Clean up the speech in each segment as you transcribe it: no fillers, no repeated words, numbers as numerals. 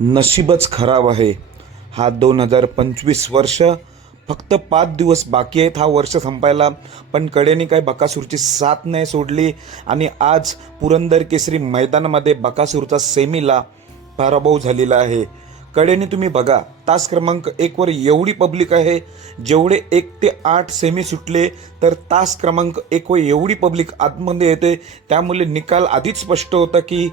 नशीबच खराब आहे. हा 2025 वर्ष फक्त 5 दिवस बाकी आहेत हा वर्ष संपायला, पण कडेने काय बकासूरची साथ नाही सोडली आणि आज पुरंदर केसरी मैदानामध्ये बकासूरचा सेमीला पराभव झालेला आहे. कडेने तुम्ही बघा, तास क्रमांक 1 वर एवढी पब्लिक आहे. जेवढे 1 ते 8 सेमी सुटले तर तास क्रमांक 1 वर एवढी पब्लिक आतमध्ये येते. त्यामुळे निकाल आधीच स्पष्ट होता की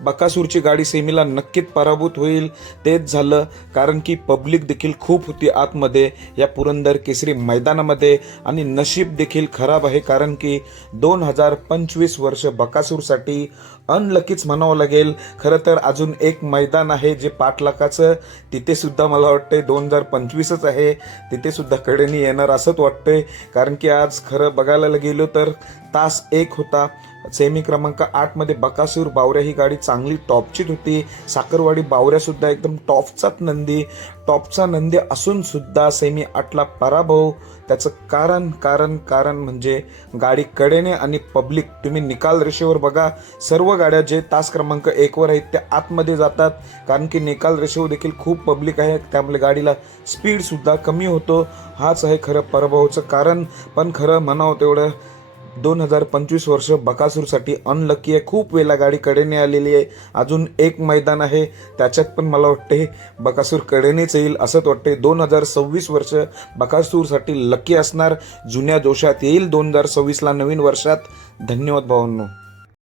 बकासूरची गाडी सेमीला नक्कीच पराभूत होईल. तेच झालं, कारण की पब्लिक देखील खूप होती आतमध्ये या पुरंदर केसरी मैदानामध्ये. आणि नशीब देखील खराब आहे, कारण की 2025 वर्ष बकासूरसाठी अनलकीच म्हणावं लागेल. खरं तर अजून एक मैदान आहे जे 5 लाखाचं, तिथे सुद्धा मला वाटतंय 2025च आहे, तिथे सुद्धा कडेने येणार असंच वाटतंय. कारण की आज खरं बघायला गेलो तर तास 1 होता. सेमी क्रमांक 8 मध्ये बकासूर बावऱ्या ही गाडी चांगली टॉपचीच होती. साखरवाडी बावऱ्या सुद्धा एकदम टॉपचा नंदी असून सुद्धा सेमी 8ला पराभव. त्याचं कारण म्हणजे गाडी कडेने आणि पब्लिक. तुम्ही निकाल रेषेवर बघा, सर्व गाड्या जे तास क्रमांक 1 वर आहेत त्या आतमध्ये जातात, कारण की निकाल रेषेवर देखील खूप पब्लिक आहे. त्यामुळे गाडीला स्पीड सुद्धा कमी होतो. हाच आहे खरं पराभवाचं कारण. पण खरं म्हणावं तेवढं 2025 वर्ष बकासूरसाठी अनलकी आहे. खूप वेळा गाडी कडेने आलेली आहे. अजून एक मैदान आहे, त्याच्यात पण मला वाटते बकासूर कडेनेच येईल असंच वाटते. 2026 वर्ष बकासूरसाठी लकी असणार. जुन्या जोशात येईल 2026ला नवीन वर्षात. धन्यवाद भावांनो.